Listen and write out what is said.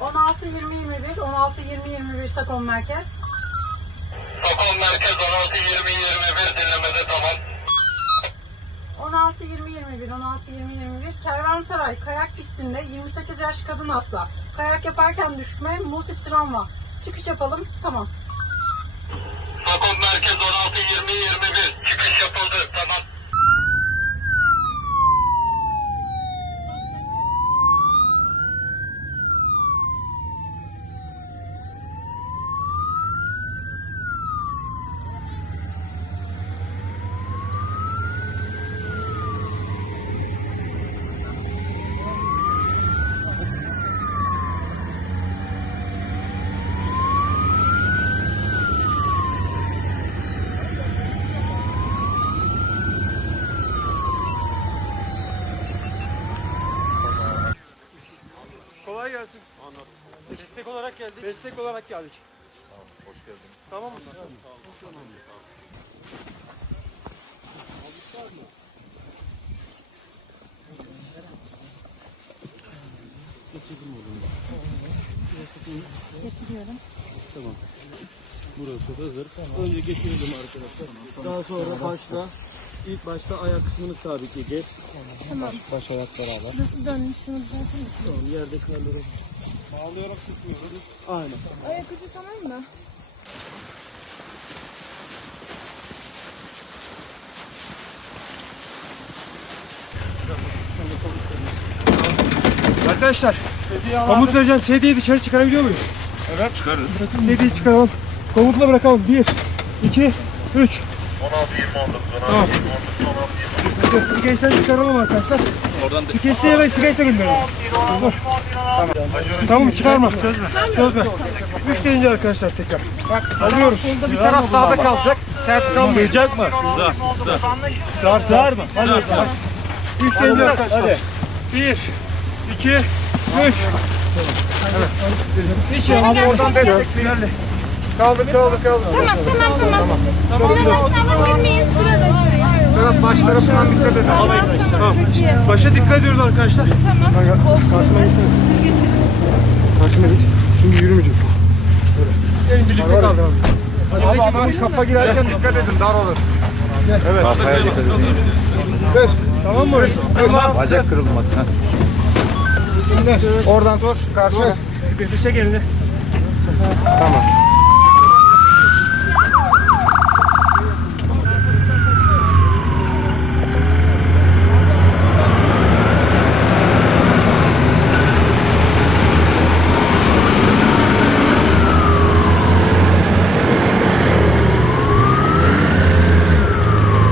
16 20 21 16 20 21 Sakon merkez. Sakon Merkez 16 20 21 dinlemede tamam. 16 20 21 16 20 21 Kervansaray kayak pistinde 28 yaş kadın hasta. Kayak yaparken düşme multip travma. Çıkış yapalım. Tamam. Sakon Merkez 16 Gelsin. Destek olarak geldik. Destek olarak geldik. Tamam, hoş geldin. Tamam mı? Burası hazır. Önce geçirelim arkadaşlar. Daha sonra başta ilk başta ayak kısmını sabitleyeceğiz. Tamam. Baş ayak beraber. Nasıl dönmüş şunu düzeltir Tamam yerde karları. Bağlıyorum sıkmıyorum. Aynen. Ayak ucu tamam mı? Arkadaşlar, komut vereceğim. Sedyeyi dışarı çıkarabiliyor muyuz? Evet, çıkarız. Sedyeyi çıkaralım. Komutla bırakalım. 1, 2, 3. 16 20 19 Tamam. Skeçten çıkaralım arkadaşlar. Oradan Skeçte ya da skeçte gönderelim. Dur. Tamam çıkarma. Çözme. Çözme. 3 deyince arkadaşlar tekrar. Bak alıyoruz. Bir taraf sağda kalacak. Ters kalmayacak. Sığacak mı? Sığar. Sığar. Sağır mı? Hadi bakalım. 3 deyince arkadaşlar. 1, 2, 3. Hiç yani oradan denedik. Kaldır kaldır kaldır. Tamam tamam tamam. Biraz aşağıdan girmeyin. Biraz aşağıya. Serhat baş tarafından dikkat edin. Tamam. Başa dikkat ediyoruz arkadaşlar. Tamam. Karşıma geçseniz. Karşıma geç. Şimdi yürümeyecek. Şöyle. Gelin birlikte kaldır abi. Abi ama kafa girerken dikkat edin dar orası. Gel. Evet. Ver. Tamam mı orası? Tamam. Bacak kırılmadı. Ha. Şimdi oradan dur. Karşıya. Sıkıntı çek elini. Tamam.